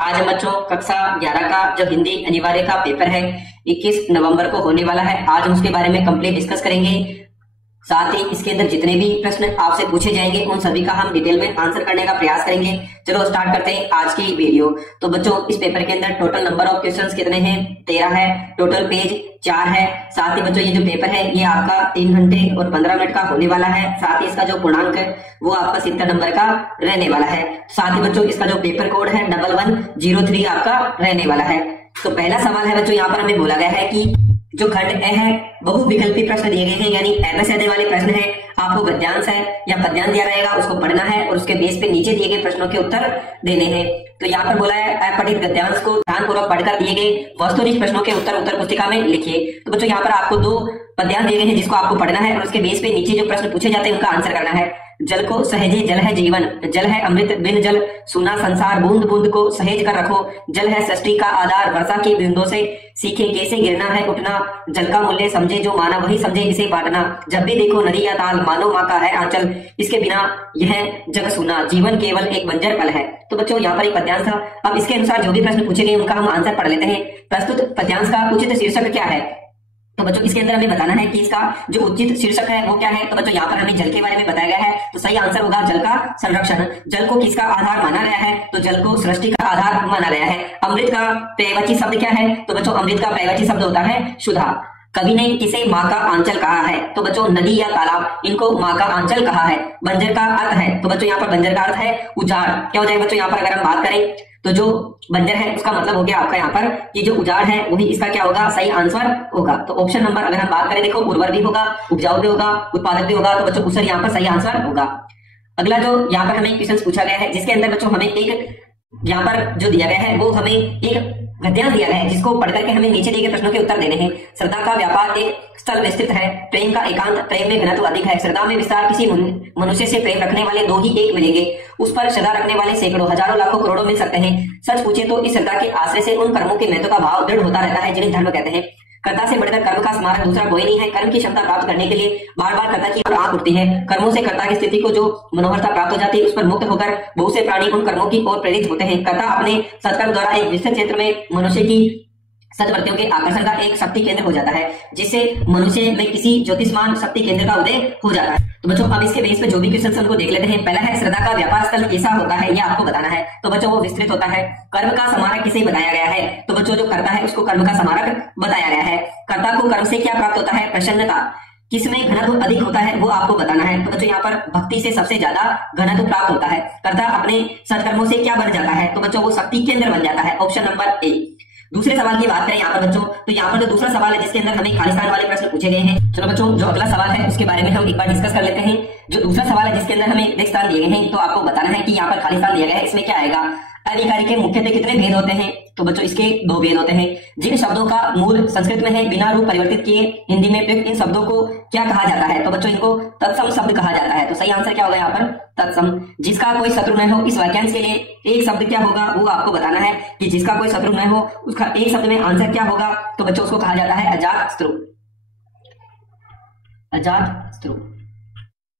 आज हम बच्चों कक्षा 11 का जो हिंदी अनिवार्य का पेपर है 21 नवंबर को होने वाला है। आज हम उसके बारे में कंप्लीट डिस्कस करेंगे। साथ ही इसके अंदर जितने भी प्रश्न आपसे पूछे जाएंगे उन सभी का हम डिटेल में आंसर करने का प्रयास करेंगे। चलो स्टार्ट करते हैं आज की वीडियो। तो बच्चों इस पेपर के अंदर टोटल नंबर ऑफ क्वेश्चंस कितने हैं? 13 है। टोटल पेज 4 है। साथ ही बच्चों ये जो पेपर है ये आपका 3 घंटे और 15 मिनट का होने वाला है। साथ ही इसका जो पूर्णांक है वो आपका 70 नंबर का रहने वाला है। साथ ही बच्चों इसका जो पेपर कोड है 1103 आपका रहने वाला है। तो पहला सवाल है बच्चों, यहाँ पर हमें बोला गया है कि जो खंड ए है बहुविकल्पी प्रश्न दिए गए हैं, यानी एमएसएडे वाले प्रश्न है। आपको गद्यांश है या पद्यांश दिया रहेगा, उसको पढ़ना है और उसके बेस पे नीचे दिए गए प्रश्नों के उत्तर देने हैं। तो यहाँ पर बोला है अपठित गद्यांश को ध्यानपूर्वक पढ़कर दिए गए वस्तुनिष्ठ प्रश्नों के उत्तर पुस्तिका में लिखिए। तो बच्चों यहाँ पर आपको 2 पद्यांश दिए गए हैं जिसको आपको पढ़ना है और उसके बेस पे नीचे जो प्रश्न पूछे जाते हैं उनका आंसर करना है। जल को सहेजे जल है जीवन, जल है अमृत बिन जल सूना संसार, बूंद बूंद को सहेज कर रखो, जल है सृष्टि का आधार, वर्षा की बूंदों से सीखे कैसे गिरना है उठना, जल का मूल्य समझे जो माना वही समझे इसे बांटना, जब भी देखो नदी या ताल मानो माँ का है आंचल, इसके बिना यह जग सुना, जीवन केवल एक बंजर पल है। तो बच्चों यहाँ पर एक पद्यांश था। अब इसके अनुसार जो भी प्रश्न पूछे गए उनका हम आंसर पढ़ लेते हैं। प्रस्तुत पद्यांश का उचित शीर्षक क्या है? तो बच्चों इसके अंदर हमें बताना है कि इसका जो उचित शीर्षक है वो क्या है। तो बच्चों यहाँ पर हमें जल के बारे में बताया गया है, तो सही आंसर होगा जल का संरक्षण। जल को किसका आधार माना गया है? तो जल को सृष्टि का आधार माना गया है। अमृत का पर्यायवाची शब्द क्या है? तो बच्चों अमृत का पर्यायवाची शब्द होता है सुधा। कवि ने किसे माँ का आंचल कहा है? तो बच्चों नदी या तालाब, इनको माँ का आंचल कहा है। बंजर का अर्थ है, तो बच्चों यहाँ पर बंजर का अर्थ है उजाड़। क्या हो जाएगा बच्चों यहाँ पर अगर हम बात करें तो जो बंजर है उसका मतलब हो गया आपका यहाँ पर ये जो उजाड़ है वही इसका क्या होगा? सही आंसर होगा। तो ऑप्शन नंबर अगर हम बात करें, देखो उर्वर भी होगा, उपजाऊ भी होगा, उत्पादक भी होगा, तो बच्चों उसर यहाँ पर सही आंसर होगा। अगला जो यहाँ पर हमें क्वेश्चन पूछा गया है जिसके अंदर बच्चों हमें एक यहाँ पर जो दिया गया है वो हमें एक गद्यांश दिया गया है जिसको पढ़ करके हमें नीचे दिए गए प्रश्नों के उत्तर देने हैं। श्रद्धा का व्यापार एक स्थल विस्तृत है, प्रेम का एकांत प्रेम में घनत्व अधिक है, श्रद्धा में विस्तार किसी मनुष्य से प्रेम रखने वाले 2 ही एक मिलेंगे, उस पर श्रद्धा रखने वाले सैकड़ों हजारों लाखों करोड़ों मिल सकते हैं। सच पूछे तो इस श्रद्धा के आश्रय से उन कर्मों के महत्व का भाव दृढ़ होता रहता है जिन्हें धर्म कहते हैं। कर्ता से बढ़कर कर्म का स्मारक दूसरा कोई नहीं है। कर्म की क्षमता प्राप्त करने के लिए बार बार कर्ता की आंख उठती है। कर्मों से कर्ता की स्थिति को जो मनोहरता प्राप्त हो जाती है उस पर मुक्त होकर बहुत से प्राणी उन कर्मों की ओर प्रेरित होते हैं। कर्ता अपने सत्कर्म द्वारा एक विस्तृत क्षेत्र में मनुष्य की सद्वृत्तियों के आकर्षण का एक शक्ति केंद्र हो जाता है, जिससे मनुष्य में किसी ज्योतिषमान शक्ति केंद्र का उदय हो जाता है। तो बच्चों अब इसके बेस पे जो भी क्वेश्चन उनको देख लेते हैं। पहला है श्रद्धा का व्यापार स्थल कैसा होता है, यह आपको बताना है। तो बच्चों वो विस्तृत होता है। कर्म का स्मारक किसे बताया गया है? तो बच्चों जो कर्ता है उसको कर्म का स्मारक बताया गया है। कर्ता को कर्म से क्या प्राप्त होता है? प्रसन्नता। किसमें घनत्व अधिक होता है वो आपको बताना है। तो बच्चों यहाँ पर भक्ति से सबसे ज्यादा घनत्व प्राप्त होता है। कर्ता अपने सत्कर्मों से क्या बन जाता है? तो बच्चों वो शक्ति केंद्र बन जाता है। Option number A. दूसरे सवाल की बात करें यहाँ पर बच्चों, तो यहाँ पर जो दूसरा सवाल है जिसके अंदर हमें खालिस्तान वाले प्रश्न पूछे गए हैं। चलो बच्चों जो अगला सवाल है उसके बारे में हम एक बार डिस्कस कर लेते हैं। जो दूसरा सवाल है जिसके अंदर हमें रिक्त स्थान दिए गए हैं, तो आपको बताना है कि यहाँ पर खालिस्तान दिया गया है, इसमें क्या आएगा? अधिकारी के मुख्यतः कितने भेद होते हैं? तो बच्चों इसके 2 भेद होते हैं। जिन शब्दों का मूल संस्कृत में है बिना रूप परिवर्तित किए हिंदी में प्रयुक्त इन शब्दों को क्या कहा जाता है? तो बच्चों इनको तत्सम शब्द कहा जाता है। तो सही आंसर क्या होगा यहाँ पर? तत्सम। जिसका कोई शत्रु न हो, इस वाक्यांश के लिए एक शब्द क्या होगा वो आपको बताना है कि जिसका कोई शत्रु न हो उसका एक शब्द में आंसर क्या होगा? तो बच्चों उसको कहा जाता है अजात शत्रु। अजात शत्रु।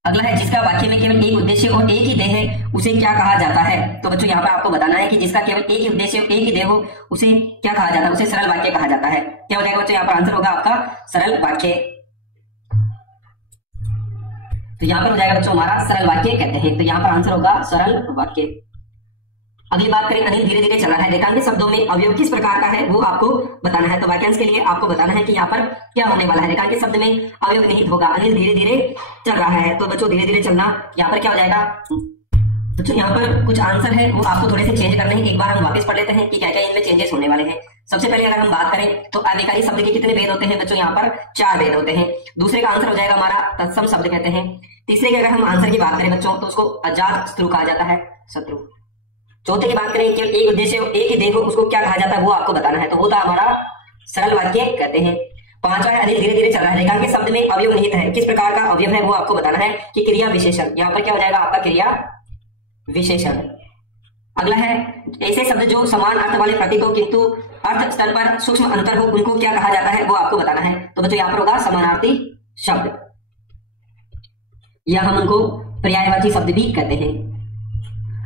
अगला है जिसका वाक्य में केवल एक उद्देश्य और एक ही देह है उसे क्या कहा जाता है? तो बच्चों यहाँ पर आपको बताना है कि जिसका केवल एक ही उद्देश्य और एक ही देह हो उसे क्या कहा जाता है? उसे सरल वाक्य कहा जाता है। क्या हो जाएगा बच्चों? यहाँ पर आंसर होगा आपका सरल वाक्य। तो यहाँ पर हो जाएगा बच्चों हमारा सरल वाक्य कहते हैं। तो यहाँ पर आंसर होगा सरल वाक्य। अगली बात करें, अनिल धीरे धीरे चल रहा है। रेखांकित शब्दों में अवयव किस प्रकार का है वो आपको बताना है। तो वाक्यांश के लिए आपको बताना है कि यहाँ पर क्या होने वाला है। रेखांकित शब्द में अवयव निहित होगा। अनिल धीरे धीरे चल रहा है, तो बच्चों धीरे धीरे चलना यहाँ पर क्या हो जाएगा? बच्चों यहाँ पर कुछ आंसर है वो आपको थोड़े से चेंज करने हैं। एक बार हम वापस पढ़ लेते हैं कि क्या क्या इनमें चेंजेस होने वाले हैं। सबसे पहले अगर हम बात करें तो अधिकारी शब्द के कितने भेद होते हैं? बच्चों यहाँ पर 4 भेद होते हैं। दूसरे का आंसर हो जाएगा हमारा तत्सम शब्द कहते हैं। तीसरे के अगर हम आंसर की बात करें बच्चों तो उसको अजात शत्रु कहा जाता है, शत्रु। चौथे की बात करें केवल एक उद्देश्य एक ही देह हो उसको क्या कहा जाता है वो आपको बताना है। तो वो था हमारा सरल वाक्य कहते हैं। 5वां है अनिल धीरे धीरे चल रहा है। रेखांकित शब्द में अवयव निहित है, किस प्रकार का अवयव है वो आपको बताना है कि क्रिया विशेषण। यहाँ पर क्या हो जाएगा आपका? क्रिया विशेषण। अगला है ऐसे शब्द जो समान अर्थ वाले प्रतीक हो किंतु अर्थ स्तर पर सूक्ष्म अंतर हो उनको क्या कहा जाता है वो आपको बताना है। तो बच्चों यहाँ पर होगा समानार्थी शब्द, या हम उनको पर्यायवाची शब्द भी कहते हैं।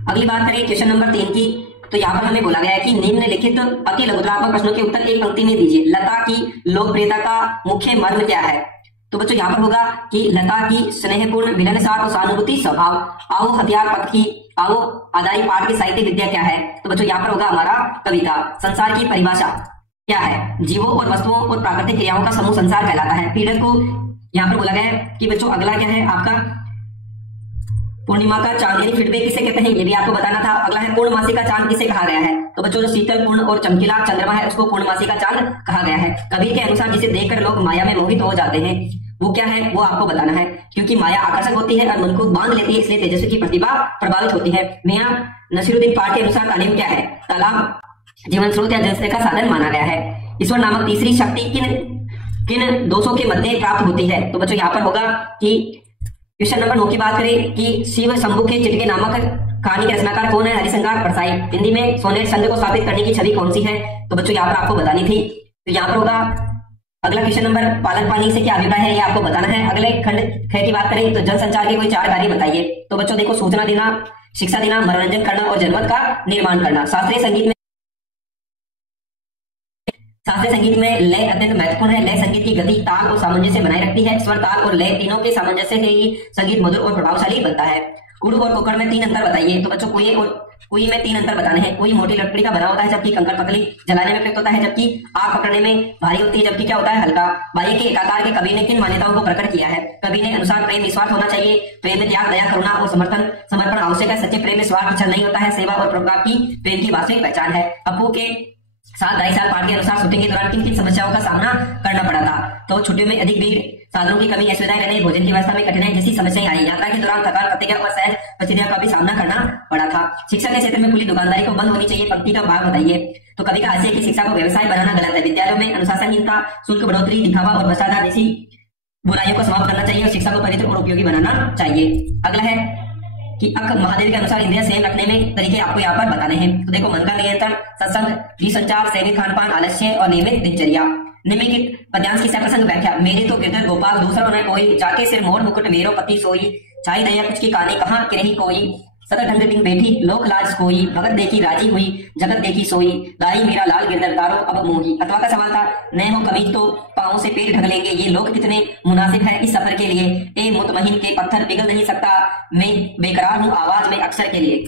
अगली बात करें क्वेश्चन नंबर 3 की, तो यहाँ पर हमें बोला गया है कि निम्नलिखित अति लघुतरात्मक प्रश्नों के उत्तर एक पंक्ति में दीजिए। लता की लोकप्रियता का मुख्य मर्म क्या है? तो बच्चों यहाँ पर होगा कि लता की स्नेहपूर्ण मिलनसार और सहानुभूति स्वभाव। आओ हथियार पथ की आओ आधारी पाठ की साहित्य विद्या क्या है? तो बच्चों यहाँ पर होगा हमारा कविता। संसार की परिभाषा क्या है? जीवों और वस्तुओं और प्राकृतिक क्रियाओं का समूह संसार कहलाता है। पीड़ित को यहाँ पर बोला गया है कि बच्चों अगला क्या है आपका पूर्णिमा का चांद यानी फिटबे किसे कहते हैं ये भी आपको बताना था। अगला है पूर्णमासी का चांद किसे कहा गया है? तो बच्चों जो शीतल पूर्ण और चमकीला चंद्रमा है उसको पूर्णमासी का चांद कहा गया है। कबीर के अनुसार जिसे देखकर लोग माया में मोहित हो जाते हैं वो क्या है वो आपको बताना है, क्योंकि माया आकर्षक होती है और मन को बांध लेती है, इसलिए तेजस्वी की प्रतिभा प्रभावित होती है। मियां नसीरुद्दीन पाठ के अनुसार तालीम क्या है? तालाब जीवन स्रोत या जलसे का साधन माना गया है। ईश्वर नामक तीसरी शक्ति किन दोषों के मध्य प्राप्त होती है? तो बच्चों यहाँ पर होगा कि क्वेश्चन नंबर 9 की बात करें कि शिव शंभु के चिटके नामक कहानी के रचनाकार कौन है? हरिशंकर परसाई। हिंदी में सोनेट छंद को स्थापित करने की छवि कौन सी है? तो बच्चों यहाँ पर आपको बतानी थी। तो यहाँ पर होगा अगला क्वेश्चन नंबर पालन पानी से क्या अभिप्राय है ये आपको बताना है। अगले खंड ख की बात करें तो जनसंचार के कोई 4 कार्य बताइए। तो बच्चों देखो सूचना देना, शिक्षा देना, मनोरंजन करना और जनमत का निर्माण करना। शास्त्रीय संगीत में लय अत्यंत महत्वपूर्ण है। लय संगीत की गति, ताल और सामंजस्य बनाए रखती है। स्वर, ताल और लय तीनों के सामंजस्य से ही संगीत मधुर और प्रभावशाली बनता है। कुड़ू और कुकड़ में 3 अंतर बताइए। तो बच्चों कुई में 3 अंतर बताने हैं। कुई मोटी लकड़ी का बना होता है जबकि कंकड़ पतली जलाने में प्रयुक्त होता है, जबकि आग पकड़ने में भारी होती है, जबकि क्या होता है हल्का। बाह्य के एकाकार के कवि ने किन मान्यताओं को प्रकट किया है? कवि ने अनुसार प्रेम निस्वार्थ होना चाहिए। प्रेम में त्याग, दया, करुणा और समर्पण आवश्यक है। सच्चे प्रेम में स्वार्थ इच्छा नहीं होता है। सेवा और परोपकार की प्रेम की वास्तविक पहचान है। अपू के 7-2.5 साल पाठ के अनुसार शूटिंग के दौरान किन किन समस्याओं का सामना करना पड़ा था? तो छुट्टियों में अधिक भीड़, साधनों की कमी, असुविधाएं रहने, भोजन की व्यवस्था में कठिनाई जैसी समस्याएं आई। यात्रा के दौरान थकान, प्रतिज्ञा और सहज परिस्थितियों का भी सामना करना पड़ा था। शिक्षा के क्षेत्र में खुली दुकानदारी को बंद होनी चाहिए। पंक्ति का भाग बताइए। तो कवि का आशय की शिक्षा को व्यवसाय बनाना गलत है। विद्यालयों में अनुशासनहीनता, शुल्क बढ़ोतरी, दिखावा और भ्रष्टाचार जैसी बुराइयों को समाप्त करना चाहिए और शिक्षा को पवित्र और उपयोगी बनाना चाहिए। अगला है कि अक महादेव के अनुसार इंद्रियां संयम रखने में तरीके आपको यहाँ पर बताने हैं। तो देखो मन का नियंत्रण, सत्संग, संचार, सेवित खान पान, आलस्य और नियमित दिनचर्या। निम्नलिखित पद्यांश की सप्रसंग व्याख्या। मेरे तो गिरधर गोपाल दूसरा न कोई, जाके सिर मोर मुकुट मेरो पति सोई, छाई दया कुछ की कहानी कहाँ के रही कोई, सदा ढंग दिन बैठी लोक लाज कोई, भगत देखी राजी हुई जगत देखी सोई, दाई मेरा लाल गिरधर तारो अब मोही। अथवा का सवाल था नए हो कमीज तो पांवों से पेट ढक लेंगे, ये लोग कितने मुनासिब है इस सफर के लिए, ए मुतमहीन के पत्थर पिघल नहीं सकता, मैं बेकरार हूँ आवाज में अक्षर के लिए।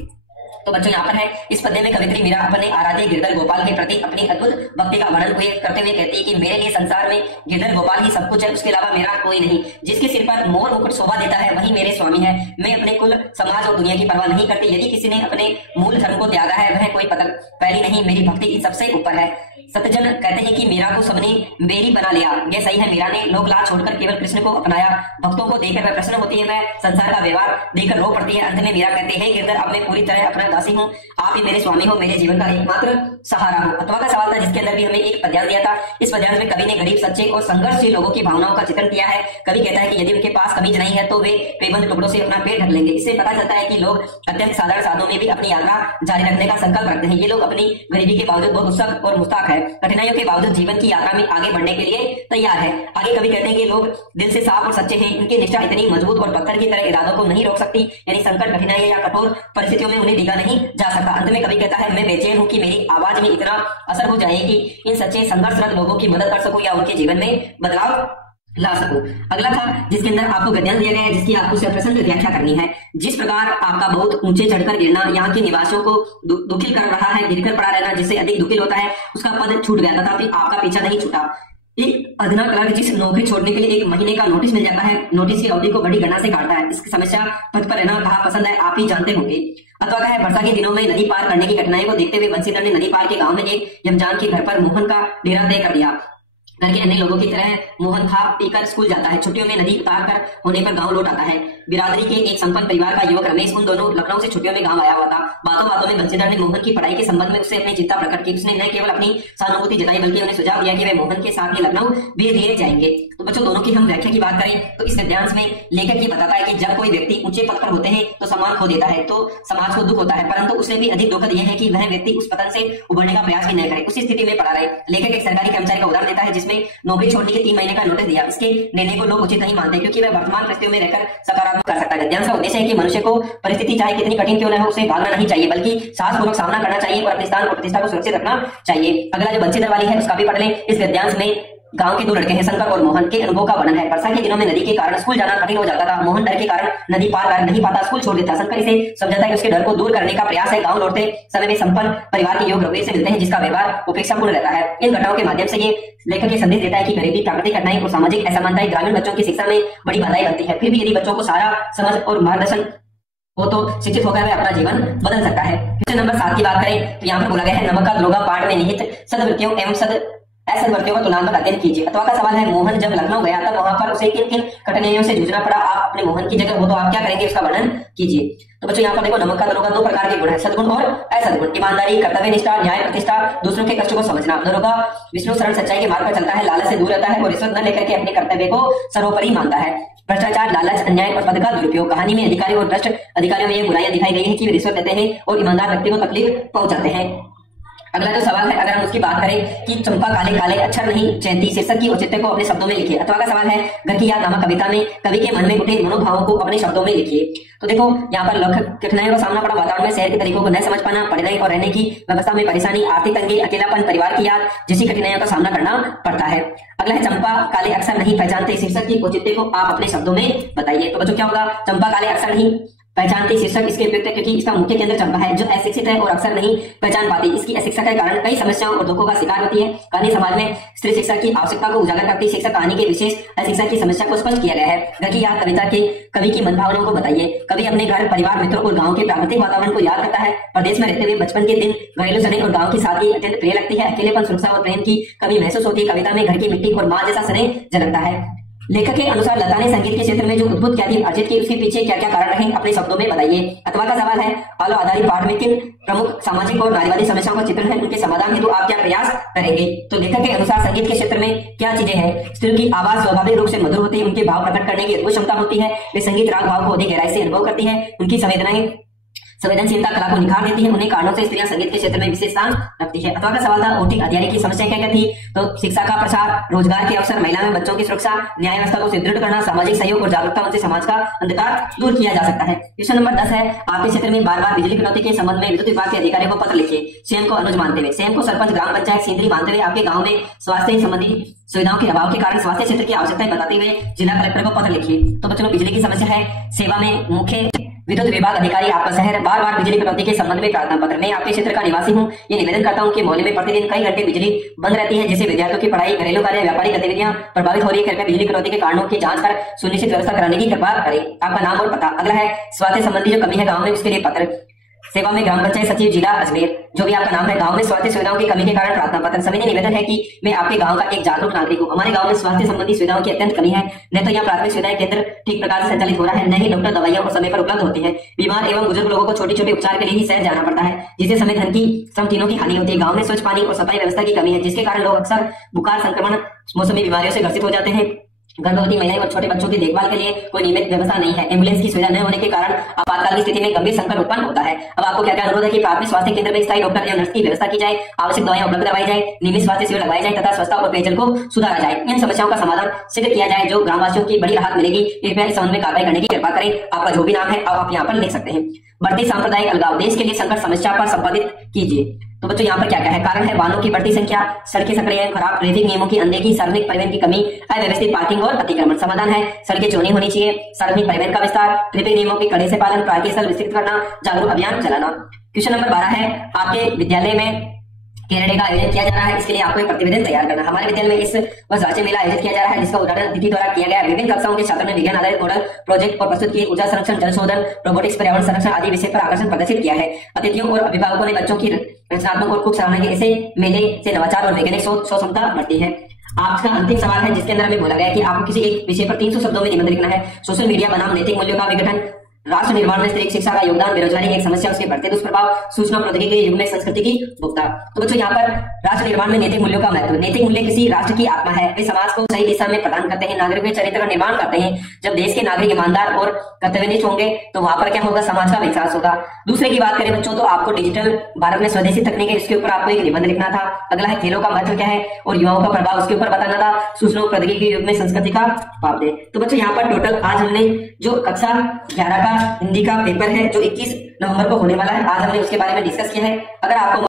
तो बच्चों यहाँ पर है इस पद्य में कवित्री मीरा अपने आराध्य गिरधर गोपाल के प्रति अपनी अद्भुत भक्ति का वर्णन करते हुए कहती है कि मेरे लिए संसार में गिरधर गोपाल ही सब कुछ है, उसके अलावा मेरा कोई नहीं। जिसके सिर पर मोर मुकुट शोभा देता है वही मेरे स्वामी है। मैं अपने कुल समाज और दुनिया की परवाह नहीं करती। यदि किसी ने अपने मूल धर्म को त्यागा है वह कोई पहली नहीं, मेरी भक्ति इन सबसे ऊपर है। सतजन कहते हैं कि मीरा को सबने बेरी बना लिया, यह सही है। मीरा ने लोक लाज छोड़कर केवल कृष्ण को अपनाया। भक्तों को देखकर वह प्रसन्न होती है, वह संसार का व्यवहार देखकर रो पड़ती है। अंत में मीरा कहते हैं गिरधर अब मैं पूरी तरह अपना दासी हूँ, आप ही मेरे स्वामी हो, मेरे जीवन का एकमात्र सहारा हो। अथवा का सवाल था जिसके अंदर भी हमें एक पद्यांश दिया था। इस पद्यांश में कवि ने गरीब, सच्चे और संघर्षशील लोगों की भावनाओं का चित्रण किया है। कवि कहता है कि यदि उनके पास कमीज नहीं है तो वे पेबंद टुकड़ों से अपना पेट ढक लेंगे। इससे पता चलता है कि लोग अत्यंत साधारण साधनों में भी अपनी यात्रा जारी रखने का संकल्प रखते हैं। ये लोग अपनी गरीबी के बावजूद बहुत उत्सुक और मुस्ताक है, कठिनाइयों के बावजूद जीवन की यात्रा में आगे बढ़ने के लिए तैयार है। आगे कवि कहते हैं कि लोग दिल से साफ और सच्चे हैं, इनकी निष्ठा इतनी मजबूत और पत्थर की तरह इरादों को नहीं रोक सकती, यानी संकट, कठिनाई या कठोर परिस्थितियों में उन्हें डिगा नहीं जा सकता। अंत में कवि कहता है मैं बेचैन हूँ कि मेरी आवाज में इतना असर हो जाए कि इन सच्चे संघर्षरत लोगों की मदद कर सकूं या उनके जीवन में बदलाव ला सकूं। अगला था जिसके अंदर आपको गद्यांश दिया गया है जिसकी आपको सप्रसंग व्याख्या करनी है। जिस प्रकार आपका बहुत ऊंचे चढ़कर गिरना यहाँ के निवासियों को दुखिल कर रहा है, गिरकर पड़ा रहना जिससे अधिक दुखिल होता है, उसका पद छूट गया था, आपका पीछा नहीं छूटा। एक अधना क्लर्क जिस नौकरी छोड़ने के लिए 1 महीने का नोटिस मिल जाता है, नोटिस की अवधि को बड़ी गणना से काटता है। इसकी समस्या पद पर रहना कहा पसंद है, आप ही जानते होंगे। अथवा का है वर्षा के दिनों में नदी पार करने की कठिनाई को देखते हुए बंसीधर ने नदी पार के गांव में एक यमजान के घर पर मोहन का डेरा तय कर दिया। घर के अन्य लोगों की तरह मोहन खा पीकर स्कूल जाता है, छुट्टियों में नदी उतार कर होने पर गांव लौट आता है। बिरादरी के एक संपन्न परिवार का युवक रमेश उन दोनों लखनऊ से छुट्टियों में गांव आया हुआ था। बातों बातों में बंसीधर ने मोहन की पढ़ाई के संबंध में उससे अपनी चिंता प्रकट की। उसने न केवल अपनी सहानुभूति जताई बल्कि उन्हें सुझाव दिया कि वे मोहन के साथ ही लखनऊ भेज दिए जाएंगे। तो बच्चों दोनों की हम व्याख्या की बात करें तो इस गद्यांश में लेखक ये बताता है कि जब कोई व्यक्ति ऊंचे पद पर होते हैं तो सम्मान खो देता है तो समाज को दुख होता है, परंतु उससे भी अधिक दुखद यह है कि वह व्यक्ति उस पतन से उभरने का प्रयास भी न करे, उसी स्थिति में पड़ा रहे। लेखक एक सरकारी कर्मचारी का उदाहरण देता है जिस जिसमें नौकरी छोड़ने के 3 महीने का नोटिस दिया। इसके निर्णय को लोग उचित नहीं मानते क्योंकि वह वर्तमान परिस्थितियों में रहकर सकारात्मक कर सकता है। गद्यांश का उद्देश्य है कि मनुष्य को परिस्थिति चाहे कितनी कठिन क्यों न हो उसे भागना नहीं चाहिए, बल्कि साहसपूर्वक सामना करना चाहिए और अपने स्थान और प्रतिष्ठा को सुरक्षित रखना चाहिए। अगला जो बंसीधर वाली है उसका भी पढ़ लें। इस गद्यांश में गांव के 2 लड़के हैं, शंकर और मोहन, के अनुभव का वर्णन है। वर्षा के दिनों में नदी के कारण स्कूल जाना कठिन हो जाता था। मोहन डर के कारण नदी पार कर नहीं पाता, स्कूल छोड़ देता। शंकर इसे समझाता है कि उसके डर को दूर करने का प्रयास है। गांव लौटते समय में संपन्न परिवार के योग रघुवीर से मिलते हैं जिसका व्यवहार उपेक्षापूर्ण रहता है। इन घटनाओं के माध्यम से ये लेखक ये संदेश देता है कि गरीबी, प्राकृतिक घटनाएं और सामाजिक असमानताएं ग्रामीण बच्चों की शिक्षा में बड़ी बाधाएं बनती है। फिर भी यदि बच्चों को सारा समझ और मार्गदर्शन हो तो शिक्षित होकर वह अपना जीवन बदल सकता है। क्वेश्चन नंबर 7 की बात करें तो यहाँ पर बोला गया है नमक का द्रोगा पाठ में निहित सदवृत्तियों एवं असदवृत्तियों का तुलनात्मक अध्ययन कीजिए। अथवा का सवाल है मोहन जब लखनऊ गया तब वहां पर उसे किन किन कठिनाइयों से जूझना पड़ा। आप अपने मोहन की जगह हो तो आप क्या करेंगे, उसका वर्णन कीजिए। तो बच्चों यहाँ पर देखो नमक का दरोगा 2 प्रकार के गुण है, सद्गुण और असद्गुण। ईमानदारी, कर्तव्य निष्ठा, न्याय प्रतिष्ठा, दूसरों के कष्ट को समझना। दरोगा विष्णु शरण सच्चाई के मार्ग पर चलता है, लालच से दूर रहता है और रिश्वत न लेकर के अपने कर्तव्य को सर्वोपरि मानता है। भ्रष्टाचार, लालच, अन्याय और पद का दुरुपयोग। कहानी में अधिकारी और भ्रष्ट अधिकारियों में ये बुराइयां दिखाई गई है कि वे रिश्वत लेते हैं और ईमानदार व्यक्ति को तकलीफ पहुंचाते हैं। अगला जो सवाल है, अगर हम उसकी बात करें कि चंपा काले काले अक्षर नहीं चैती, शीर्षक की औचित्य को अपने शब्दों में लिखिए। अथवा का सवाल है घर की याद नामक कविता में कवि के मन में उठे मनोभावों को अपने शब्दों में लिखिए। तो देखो यहाँ पर कठिनाइयों का सामना पड़ा, वातावरण में शहर के तरीकों को न समझ पाना, पढ़ने और रहने की व्यवस्था में परेशानी, आर्थिक तंगी, अकेलापन, परिवार की याद जैसी कठिनाइयों का सामना करना पड़ता है। अगला है चंपा काले अक्षर नहीं पहचानते, शीर्षक की औचित्य को आप अपने शब्दों में बताइए। तो बच्चों क्या होगा, चंपा काले अक्षर नहीं पहचानती, शीर्षक इसके उपयुक्त है क्योंकि इसका मुख्य केंद्र चंपा है जो अशिक्षित है और अक्सर नहीं पहचान पाती। इसकी अशिक्षा के कारण कई समस्याओं और दुखों का शिकार होती है। कहानी समाज में स्त्री शिक्षा की आवश्यकता को उजागर करती है। शिक्षा कहानी के विशेष अशिक्षा की समस्या को स्पष्ट किया गया है। घर की याद कविता के कवि की मन भावनाओं को बताइए। कवि अपने घर, परिवार, मित्रों और गाँव के प्राकृतिक वातावरण को याद करता है। प्रदेश में रहते हुए बचपन के दिन घरेलू स्नेह और गाँव की सादगी अत्यंत प्रिय लगती है। अकेलेपन, सुरक्षा और प्रेम की कमी महसूस होती है। कविता में घर की मिट्टी और माँ जैसा स्नेह झलकता है। लेखक के अनुसार लता ने संगीत के क्षेत्र में जो अद्भुत ख्याति अर्जित की उसके पीछे क्या क्या कारण रहे अपने शब्दों में बताइए। अथवा का सवाल है आलो आधारित पाठ में किन प्रमुख सामाजिक और नारीवादी समस्याओं का चित्रण है, उनके समाधान हेतु आप क्या प्रयास करेंगे। तो लेखक के अनुसार संगीत के क्षेत्र में क्या चीजें हैं, स्त्रियों की आवाज स्वाभाविक रूप से मधुर होती है, उनके भाव प्रकट करने की अद्भुत क्षमता होती है, वे संगीत राग भाव को अधिक गहराई से अनुभव करती है, उनकी संवेदनशीलता कला को निखार देती है, उन्हें कारणों से स्त्रियां संगीत के क्षेत्र में विशेष स्थान रखती है। अथवा का सवाल था औटिक अधिकारी की समस्या क्या क्या थी। तो शिक्षा का प्रसार, रोजगार के अवसर, महिला में बच्चों की सुरक्षा, न्याय व्यवस्था को सुदृढ़ करना, सामाजिक सहयोग और जागरूकता उनसे समाज का अंधकार दूर किया जा सकता है। क्वेश्चन नंबर 10 है आपके क्षेत्र में बार बार बिजली कटौती के संबंध में विद्युत विभाग के अधिकारियों को पत्र लिखिए। स्वयं को अनुज मानते हुए, स्वयं को सरपंच ग्राम पंचायत सींदरी मानते हुए, आपके गाँव में स्वास्थ्य संबंधी सुविधाओं के अभाव के कारण स्वास्थ्य क्षेत्र की आवश्यकताएं बताते हुए जिला कलेक्टर को पत्र लिखिए। तो बच्चों बिजली की समस्या है, सेवा में मुख्य विद्युत विभाग अधिकारी आपका शहर, बार बार बिजली कटौती के संबंध में प्रार्थना पत्र। मैं आपके क्षेत्र का निवासी हूँ, ये निवेदन करता हूँ कि मोहल्ले में प्रतिदिन कई घंटे बिजली बंद रहती है, जिससे विद्यार्थियों की पढ़ाई, घरेलू कार्य, व्यापारिक गतिविधियां प्रभावित हो रही है। कृपया बिजली कटौती के कारणों की जांच कर सुनिश्चित व्यवस्था कराने की कृपा करें। आपका नाम और पता। अगला है स्वास्थ्य संबंधी जो कमी है गाँव में उसके लिए पत्र। सेवा में ग्राम पंचायत सचिव जिला अजमेर, जो भी आपका नाम है। गांव में स्वास्थ्य सुविधाओं की कमी के कारण प्रार्थना पत्र। सभी ने निवेदन है कि मैं आपके गांव का एक जागरूक नागरिक हूं। हमारे गांव में स्वास्थ्य संबंधी सुविधाओं की अत्यंत कमी है। न तो यहाँ प्राथमिक सुविधाएं केंद्र ठीक प्रकार से संचालित हो रहा है, न ही डॉक्टर दवाइयां और समय पर उपलब्ध होती है। बीमार एवं बुजुर्ग लोगों को छोटे छोटे उपचार के लिए ही शहर जाना पड़ता है, जिससे समय, धन की, श्रम तीनों की हानि होती है। गाँव में स्वच्छ पानी और सफाई व्यवस्था की कमी है, जिसके कारण लोग अक्सर बुखार, संक्रमण, मौसमी बीमारियों से ग्रसित हो जाते हैं। गर्भवती महिलाएं और छोटे बच्चों की देखभाल के लिए कोई नियमित व्यवस्था नहीं है। एम्बुलेंस की सुविधा न होने के कारण आपातकाल की स्थिति में गंभीर संकट उत्पन्न होता है। अब आपको क्या क्या अनुरोध है कि प्राथमिक स्वास्थ्य केंद्र में स्थायी डॉक्टर या नर्स की व्यवस्था की जाए, आवश्यक दवाएं उपलब्ध करवाई जाए, नियमित स्वास्थ्य शिविर लगाए जाए तथा स्वच्छता और पेयजल को सुधारा जाए। इन समस्याओं का समाधान शीघ्र किया जाए जो ग्रामवासियों की बड़ी राहत मिलेगी। कृपया इस संबंध में कार्रवाई करने की कृपा करें। आपका जो भी नाम है आप यहाँ पर लिख सकते हैं। बढ़ती सांप्रदायिक अलगाव, देश के लिए संकट समस्या पर संपादित कीजिए। तो बच्चों यहाँ पर क्या क्या है, कारण है वाहनों की बढ़ती संख्या, सड़कें सक्रिय है, खराब ट्रैफिक नियमों की अनदेखी, सार्वजनिक परिवहन की कमी, अव्यवस्थित पार्किंग और अतिक्रमण। समाधान है सड़कें चौड़ी होनी चाहिए, सार्वजनिक परिवहन का विस्तार, ट्रैफिक नियमों के कड़े से पालन, पार्किंग स्थल विस्तृत करना, जागरूक अभियान चलाना। क्वेश्चन नंबर 12 है आपके विद्यालय में केरडे का आयोजन किया जा रहा है, इसके लिए आपको एक प्रतिवेदन तैयार करना। हमारे विद्यालय में इस वर्ष राज्य मेला आयोजित किया जा रहा है, जिसका उद्घाटन अतिथि द्वारा किया गया। विभिन्न कक्षाओं के छात्रों ने विज्ञान आधारित मॉडल प्रोजेक्ट और प्रस्तुत किए। ऊर्जा संरक्षण, जल शोधन, रोबोटिक्स, पर्यावरण संरक्षण आदि विषय पर आकर्षण प्रदर्शित किया है। अतिथियों और अभिभावकों ने बच्चों की रचनात्मक और खूब सराहना की। ऐसे मेले से नवाचार और वैज्ञानिक सोच क्षमता बढ़ती है। आपका अंतिम सवाल है जिसके अंदर हमें बोला गया कि आपको किसी एक विषय पर 300 शब्दों में निबंध लिखना है। सोशल मीडिया बनाम नैतिक मूल्यों का विघटन, राष्ट्र निर्माण में स्त्री शिक्षा का योगदान, बेरोजगारी एक समस्या, उसके बढ़ते दुष्प्रभाव, सूचना प्रौद्योगिकी के युग में संस्कृति की उपभोक्ता। तो बच्चों यहाँ पर राष्ट्र निर्माण में नैतिक मूल्यों का महत्व। नैतिक मूल्य किसी राष्ट्र की आत्मा है, वे समाज को सही दिशा में प्रदान करते हैं, नागरिक के चरित्र का निर्माण करते हैं। जब देश के नागरिक ईमानदार और कर्तव्यनिष्ठ होंगे तो वहां पर क्या होगा, समाज का विकास होगा। दूसरे की बात करें बच्चों तो आपको डिजिटल भारत में स्वदेशी तकनीक है, इसके ऊपर आपको एक निबंध लिखना था। अगला है खेलों का महत्व क्या है और युवाओं का प्रभाव, उसके ऊपर बताना था। सूचना प्रौद्योगिकी के युग में संस्कृति का भाव दे। तो बच्चों यहाँ पर टोटल आज हमने जो कक्षा 11 का हिंदी का पेपर है जो 21 नवंबर को होने वाला है, आज हमने उसके बारे में डिस्कस किया है। अगर आपको